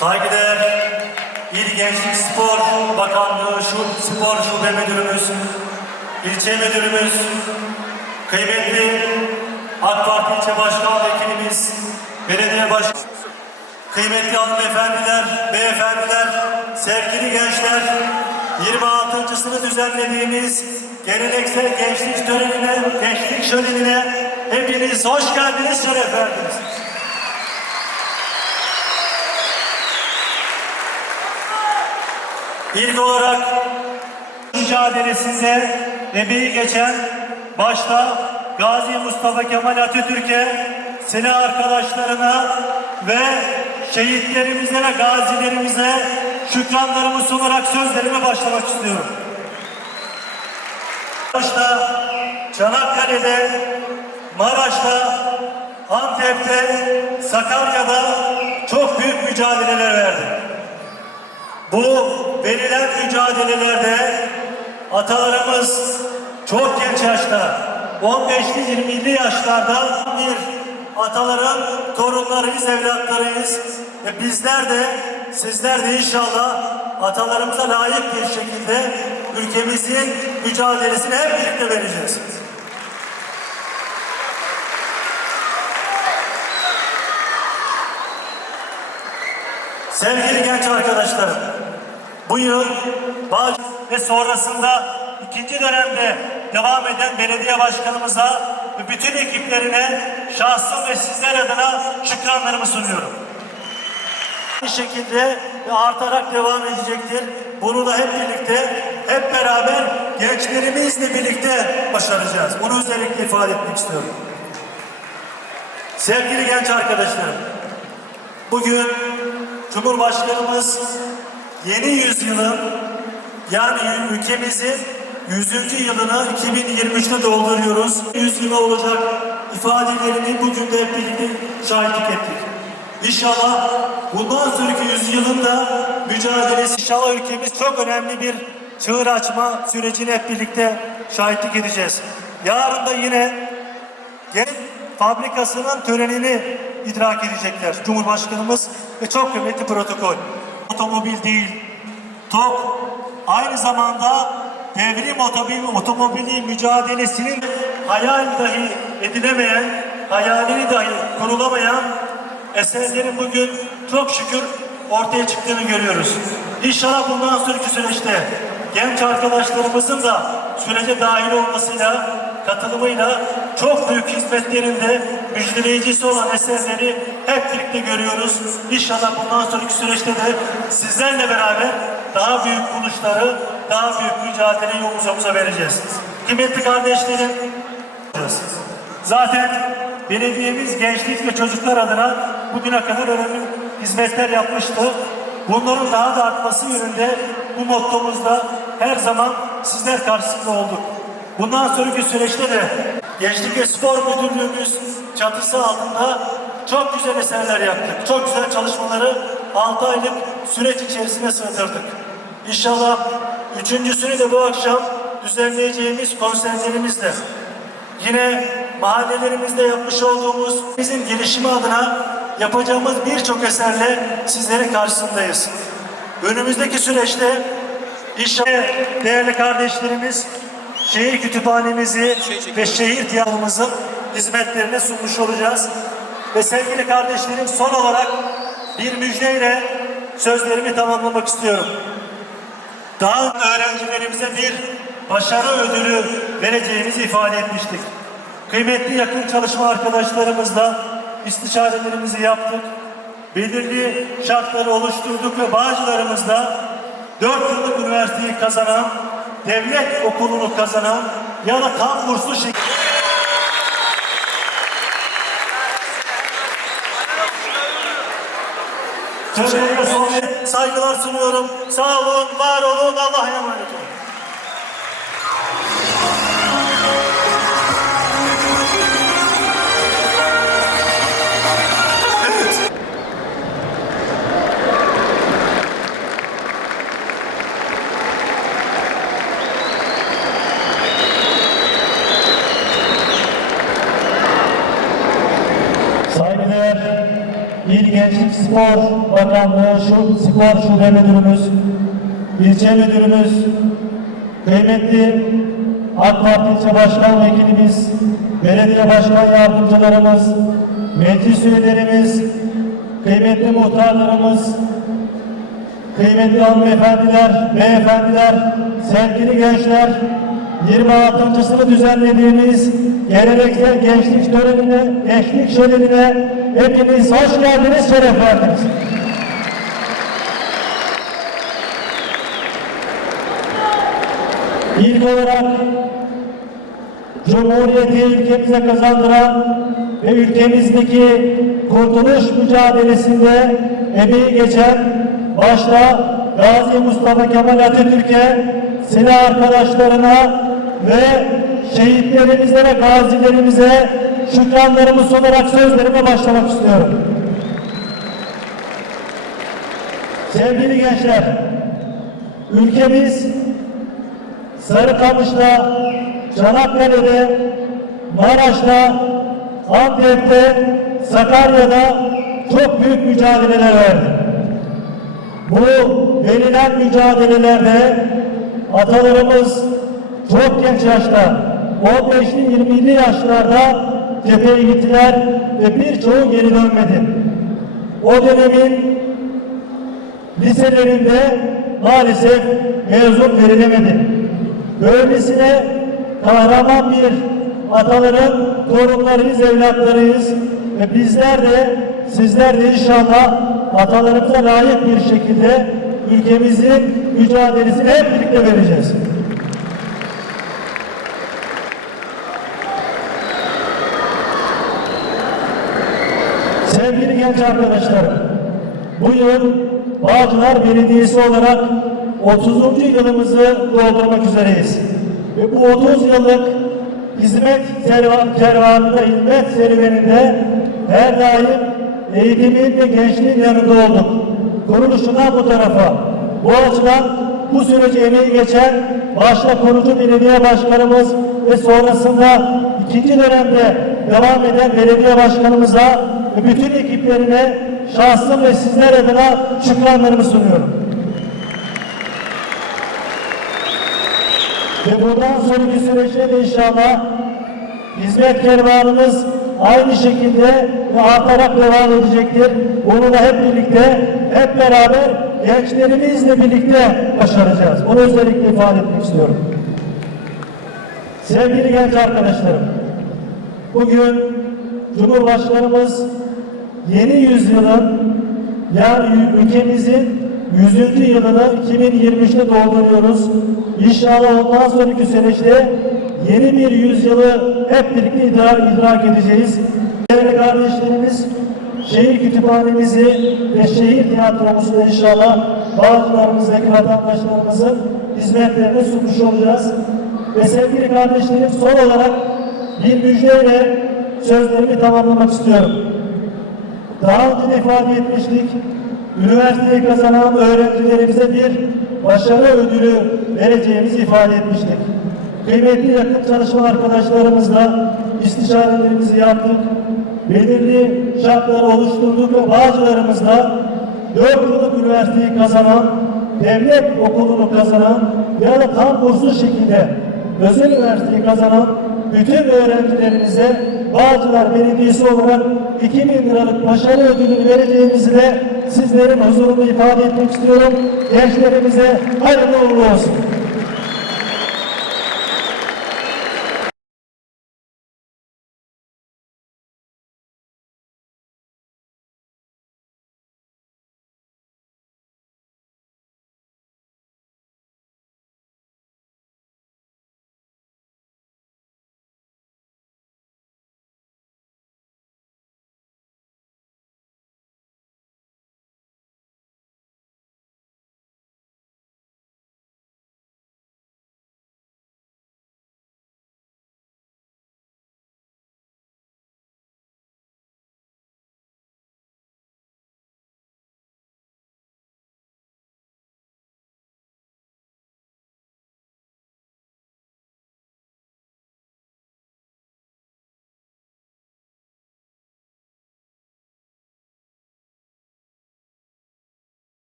Saygıdeğer İl Gençlik Spor Bakanlığı şu Spor Şube Müdürümüz, ilçe müdürümüz, kıymetli AK Parti ilçe başkan vekilimiz, belediye baş kıymetli hanımefendiler, beyefendiler, sevgili gençler, 26.sını düzenlediğimiz geleneksel gençlik törenine, gençlik şölenine hepiniz hoş geldiniz, şeref verdiniz. İlk olarak mücadelesinde emeği geçen başta Gazi Mustafa Kemal Atatürk'e, silah arkadaşlarına ve şehitlerimize ve gazilerimize şükranlarımı sunarak sözlerime başlamak istiyorum. Başta Çanakkale'de, Maraş'ta, Antep'te, Sakarya'da çok büyük mücadeleler verdi. Bu verilen mücadelelerde atalarımız çok genç yaşta 15'li 20'li yaşlarda bir ataların torunlarıyız, evlatlarıyız. Ve bizler de sizler de inşallah atalarımıza layık bir şekilde ülkemizin mücadelesini hep birlikte vereceğiz. Sevgili genç arkadaşlarım, bu yıl Bağ ve sonrasında ikinci dönemde devam eden belediye başkanımıza ve bütün ekiplerine şahsım ve sizler adına şükranlarımı sunuyorum. Bir şekilde ve artarak devam edecektir. Bunu da hep birlikte, hep beraber gençlerimizle birlikte başaracağız. Bunu özellikle ifade etmek istiyorum. Sevgili genç arkadaşlarım, bugün Cumhurbaşkanımız yeni yüzyılın yani ülkemizin 100. yılını 2023'te dolduruyoruz. 100 yılı olacak ifadelerini bugün de hep birlikte şahitlik ettik. İnşallah bundan sonraki yüzyılın da mücadelesi inşallah ülkemiz çok önemli bir çığır açma sürecini hep birlikte şahitlik edeceğiz. Yarın da yine Gen fabrikasının törenini idrak edecekler Cumhurbaşkanımız ve çok kıymetli protokol. Otomobil değil, TOK aynı zamanda devrim otomobil, otomobili mücadelesinin hayal dahi edilemeyen, hayalini dahi kurulamayan eserlerin bugün çok şükür ortaya çıktığını görüyoruz. İnşallah bundan sonraki süreçte genç arkadaşlarımızın da sürece dahil olmasıyla, katılımıyla çok büyük hizmetlerinde müjdeleyicisi olan eserleri hep birlikte görüyoruz. İnşallah bundan sonraki süreçte de sizlerle beraber daha büyük buluşları, daha büyük mücadeleyi omuz omuza vereceğiz. Kıymetli kardeşlerim, Zaten belediyemiz gençlik ve çocuklar adına bugüne kadar önemli hizmetler yapmıştı. Bunların daha da artması yönünde bu mottomuzda her zaman sizler karşısında olduk. Bundan sonraki süreçte de Gençlik ve Spor Müdürlüğümüz çatısı altında çok güzel eserler yaptık. Çok güzel çalışmaları 6 aylık süreç içerisine sığdırdık. İnşallah üçüncüsünü de bu akşam düzenleyeceğimiz konserlerimizle Yine mahallelerimizde yapmış olduğumuz bizim gelişimi adına yapacağımız birçok eserle sizlerin karşısındayız. Önümüzdeki süreçte inşallah değerli kardeşlerimiz şehir kütüphanemizi ve şehir tiyatromuzun hizmetlerine sunmuş olacağız. Ve sevgili kardeşlerim son olarak bir müjdeyle sözlerimi tamamlamak istiyorum. Daha öğrencilerimize bir başarı ödülü vereceğimizi ifade etmiştik. Kıymetli yakın çalışma arkadaşlarımızla istişarelerimizi yaptık. Belirli şartları oluşturduk ve bazılarımızda 4 yıllık üniversiteyi kazanan, devlet okulunu kazanan ya da tam burslu şekilde son saygılar sunuyorum. Sağ olun, var olun, Allah'a emanet olun. Gençlik Spor Bakanlığı şu Spor Şube Müdürümüz, ilçe müdürümüz, kıymetli AK Parti ilçe başkan vekilimiz, belediye başkan yardımcılarımız, meclis üyelerimiz, kıymetli muhtarlarımız, kıymetli hanımefendiler, beyefendiler, sevgili gençler, 26.sını düzenlediğimiz geleneksel gençlik törenine, gençlik şölenine hepiniz hoş geldiniz, şeref verdiniz. İlk olarak Cumhuriyeti ülkemize kazandıran ve ülkemizdeki kurtuluş mücadelesinde emeği geçen başta Gazi Mustafa Kemal Atatürk'e, silah arkadaşlarına ve şehitlerimize ve gazilerimize şükranlarımı sunarak sözlerime başlamak istiyorum. Sevgili gençler, ülkemiz Sarıkamış'ta, Çanakkale'de, Maraş'ta, Antep'te, Sakarya'da çok büyük mücadeleler verdi. Bu verilen mücadelelerde atalarımız çok genç yaşta, 15'li 20'li yaşlarda cepheye gittiler ve birçoğu geri dönmedi. O dönemin liselerinde maalesef mezun verilemedi. Böylesine kahraman bir ataların torunlarıyız, evlatlarıyız ve bizler de sizler de inşallah atalarımıza layık bir şekilde ülkemizin mücadelesini hep birlikte vereceğiz. Sevgili genç arkadaşlarım, bu yıl Bağcılar Belediyesi olarak 30. yılımızı doldurmak üzereyiz. Ve bu 30 yıllık hizmet kervan, kervanında, hizmet serüveninde her daim eğitimin ve gençliğin yanında olduk. Kuruluşundan bu tarafa. Bu açıdan bu süreci emeği geçen başta kurucu belediye başkanımız ve sonrasında ikinci dönemde devam eden belediye başkanımıza bütün ekiplerine şahsım ve sizler adına şükranlarımı sunuyorum. Ve bundan sonraki süreçte de inşallah hizmet kervanımız aynı şekilde ve artarak devam edecektir. Bunu da hep birlikte, hep beraber gençlerimizle birlikte başaracağız. Bunu özellikle ifade etmek istiyorum. Sevgili genç arkadaşlarım, bugün Cumhurbaşkanımız yeni yüzyılın yani ülkemizin 100. yılını 2023'te dolduruyoruz. İnşallah ondan sonraki süreçte yeni bir yüzyılı hep birlikte idrak, idrak edeceğiz. Değerli kardeşlerimiz, şehir kütüphanemizi ve şehir tiyatromuzu inşallah bazılarımızdaki vatandaşlarımızın hizmetlerine sunmuş olacağız. Ve sevgili kardeşlerim son olarak bir müjdeyle sözlerimi tamamlamak istiyorum. Daha önce de ifade etmiştik. Üniversiteyi kazanan öğrencilerimize bir başarı ödülü vereceğimizi ifade etmiştik. Kıymetli yakın çalışma arkadaşlarımızla istişarelerimizi yaptık. Belirli şartları oluşturduk ve bazılarımızla dört yıllık üniversiteyi kazanan, devlet okulunu kazanan ya da tam burslu şekilde özel üniversiteyi kazanan bütün öğrencilerimize Bağcılar Belediyesi olarak 2000 liralık başarı ödülünü vereceğimizi de sizlerin huzurunda ifade etmek istiyorum. Gençlerimize hayırlı uğurlu olsun.